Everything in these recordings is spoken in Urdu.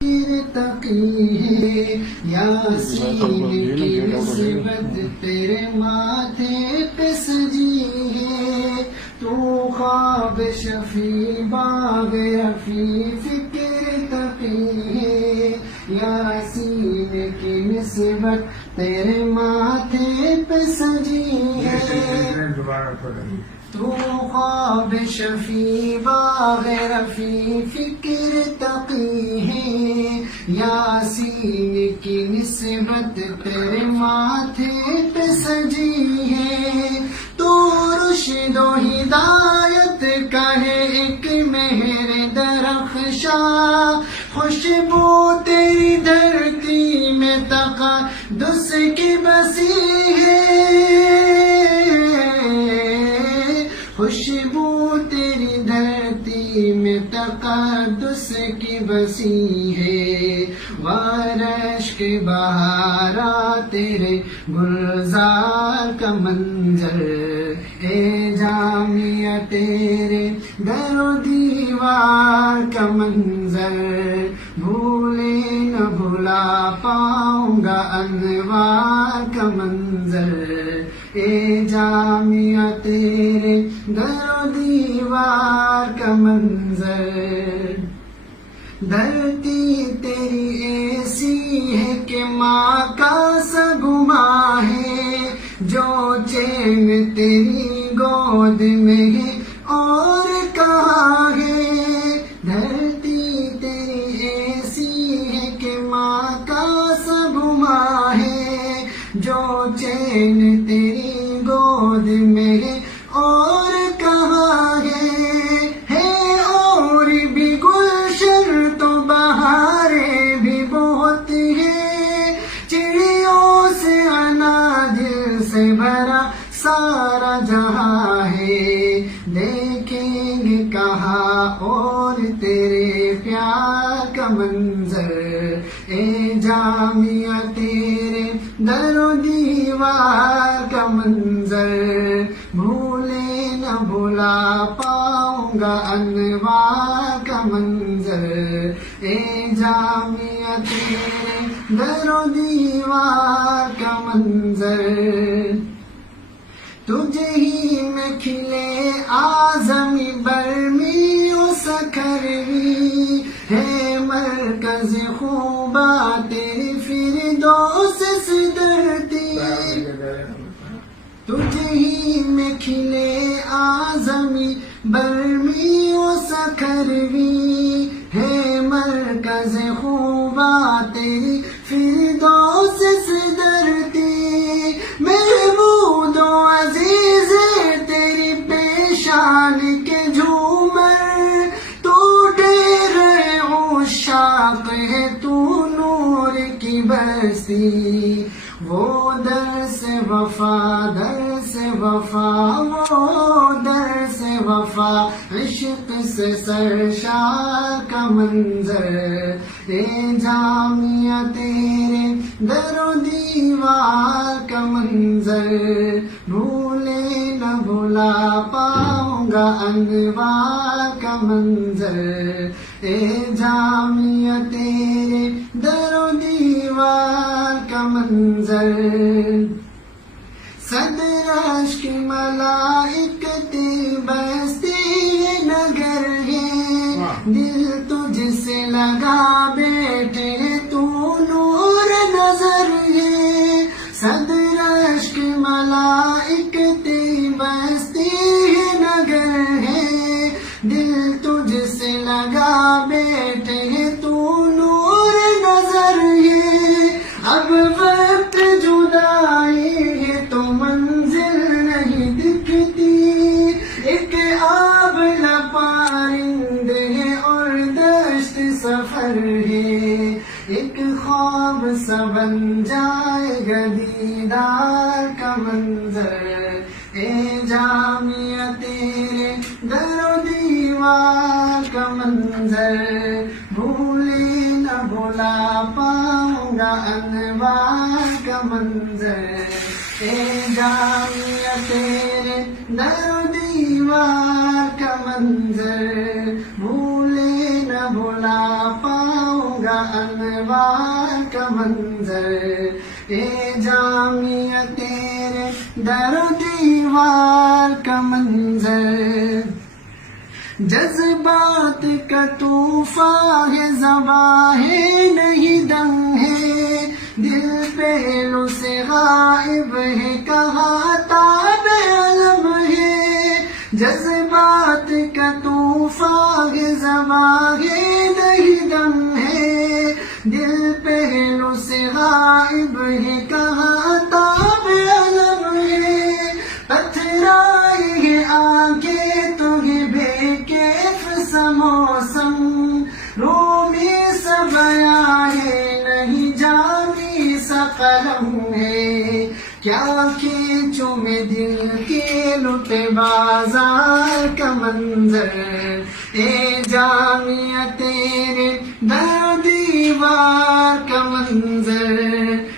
تقی ہے یاسین کی نسبت تیرے ماتھے پہ سجی ہے تو خواب شفیع باغ رفیع فکر تقی ہے یاسین کی نسبت تیرے ماتھے پہ سجی ہے تو خواب شفیع باغ رفیع فکر تقی ہے یاسین کی نسبت تیرے ماتھے پہ سجی ہے تو رشد و ہدایت کا ہے ایک مہر درخشاں خوشبو تیری دھرتی میں تقدس کی بسی ہے خوشبو تیری دھرتی میں تقدس کی بسی ہے وارش کے بہارا تیرے گلزار کا منظر اے جامعہ تیرے در و دیوار کا منظر بھولے نہ بھلا پاؤں گا انوار کا منظر اے جامعہ تیرے در و دیوار کا منظر دھرتی تیری ایسی ہے کہ ماں کا سگما ہے جو چین تیری گود میں ہے اور کہاں ہے دھرتی تیری ایسی ہے کہ ماں کا سگما ہے جو چین تیری گود میں ہے اور کہاں ہے اور بھی گلشن تو بہاریں بھی بہت ہیں چڑیوں سے اناجل سے بھرا سارا جہاں ہے دیکھیں گے کہاں اور تیرے پیار کا منظر اے جامعہ تیرے در و دیوار کا منظر بھولے نہ بھلا پاؤں گا انوار کا منظر اے جامعہ تیرے در و دیوار کا منظر تجھے ہی میں کھلے آزمی برمی و سکھروی ہے مرکز خوبا تیری فردوس سدرتی تجھے ہی میں کھلے آزمی برمی و سکھروی ہے مرکز خوبا تیری فردوس سدرتی محمود و عزیز تیری پیشان کے جھومر ٹوٹے رہے عشاق ہے تو نور کی بستی وہ در سے وفا در سے وفا وہ در سے وفا عشق سے سرشار کا منظر اے جامعہ تیرے در و دیوار کا منظر بھولے نہ بھلا پاؤں گا انوار کا منظر اے جامعہ تیرے در و دیوار کا منظر صدر عشق ملائکتی بستی نگر ہے دل تجھ سے لگا بیٹھے تو نور نظر ہے صدر عشق ملائکتی بستی نگر ہے دل تجھ سے لگا بیٹھے تو نور نظر ہے اب وقت جدائی ہے تو منزل نہیں دکھتی ایک آب پارند ہے اور دشت سفر ہے ایک خواب سا بن جائے گا دیدار کا منظر اے جامعہ تیرے در و دیوار کا منظر بھولے نہ بھلا پاؤں گا انوار کا منظر اے جامعہ تیرے در و دیوار کا منظر بھولے نہ بھلا پاؤں گا گا انوار کا منظر، اے جامعہ تیرے در و دیوار کا منظر، جذبات کا طوفان ہے، زباں ہے نہیں دم ہے، دل پہلو سے غائب ہے، کہاں تاب علم ہے، جذبات کا طوفان ہے، زباں ہے نہیں دم ہے، دل پہلو سے غائب ہے، کہاں تاب علم ہے، پتھرائے ہے آنکھیں تمہیں بے کیف سا موسم، رومی سا بیاں ہے نہیں جامی سا قلم ہے، کیا کھینچوں میں دل کے لٹے بازار کا منظر، اے جامعہ تیرے در دیوار کا منظر،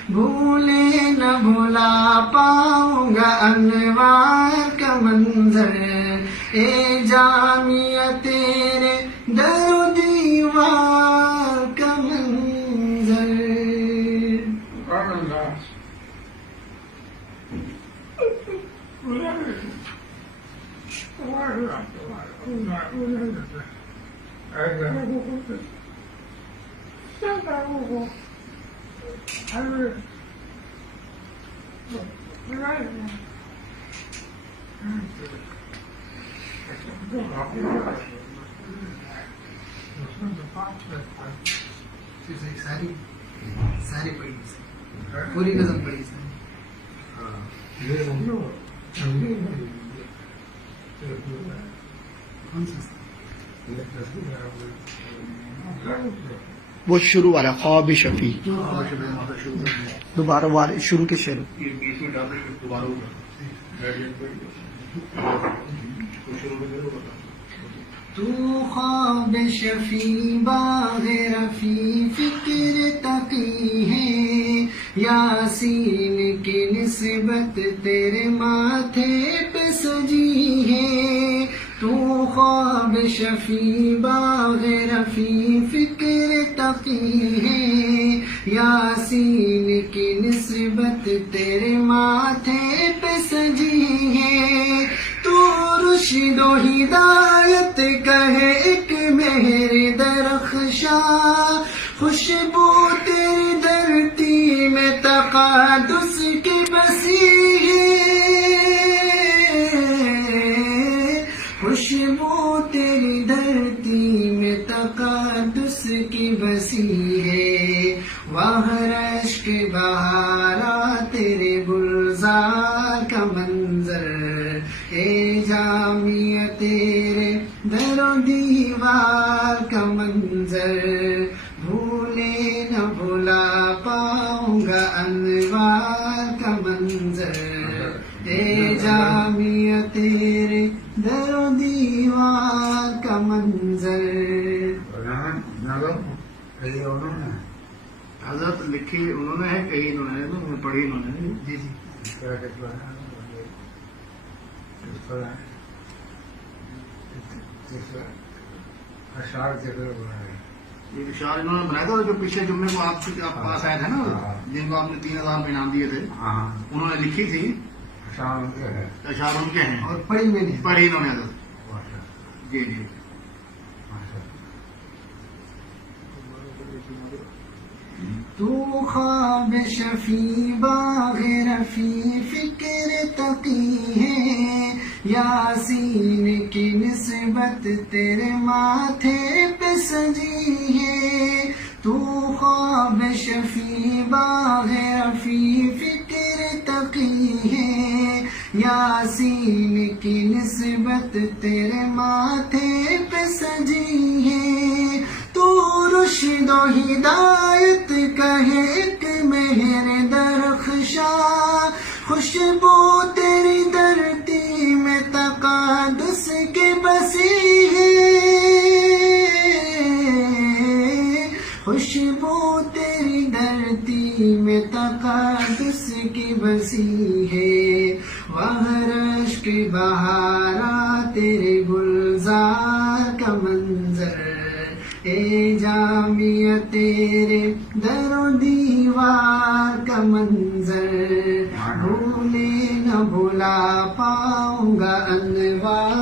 بھولے نہ بھلا پاؤں گا انوار کا منظر، اے جامعہ تیرے در و دیوار کا منظر۔ ساری پڑھی پوری غزل پڑھی وہ شروع والا خواب شفیع دوبارہ والے شروع کے شروع تو خواب شفیع باغ رفیع فکر تقی ہے، یاسین کی نسبت تیرے ماتھے پہ سجی ہے، تو خواب شفیع باغ رفیع فکر تقی ہے، یاسین کی نسبت تیرے ماتھے پہ سجی ہے، تو رشد و ہدایت کا ہے ایک مہر درخشاں، خوشبو تیری دھرتی میں تقادس کی بسی ہے، خوشبو تیری دھرتی میں تقادس کی بسی ہے، وہاں رشک بہارا تیرے گلزار کا منظر، اے جامعہ تیرے در و دیوار کا منظر، بھولے نہ بھلا پاؤں گا انوار کا منظر، اے جامعہ تیرے در و دیوار کا منظر۔ حضرت لکھی انہوں نے ہے، کہیں انہوں نے پڑھی انہوں نے، جی جی یہ اشعار انہوں نے بنایا تھا جو پچھلے جمعے کو آپ کے پاس آئے تھے نا، جن کو آپ نے 3000 پہ انعام دیے تھے، انہوں نے لکھی تھی، اشعار ان کے ہیں اور پڑھی میں نے پڑھی انہوں نے حضرت۔ جی جی تو خواب شفیع باغ رفیع فکر تقی ہے، یاسین کی نسبت تیرے ماتھے پہ سجی ہے، تو خواب شفیع باغ رفیع فکر تقی ہے، یاسین کی نسبت تیرے ماتھے پہ سجی ہے، تو رشد و ہدایت کا ہے ایک مہر درخشاں، خوشبو تیری دھرتی میں تقادس کی بسی ہے، خوشبو تیری دھرتی میں تقادس کی بسی ہے، وہاں رشک بہارا تیرے گلزار کا منظر، اے جامعہ تیرے در و دیوار کا منظر بھولے نہ بھلا پاؤں گا انوار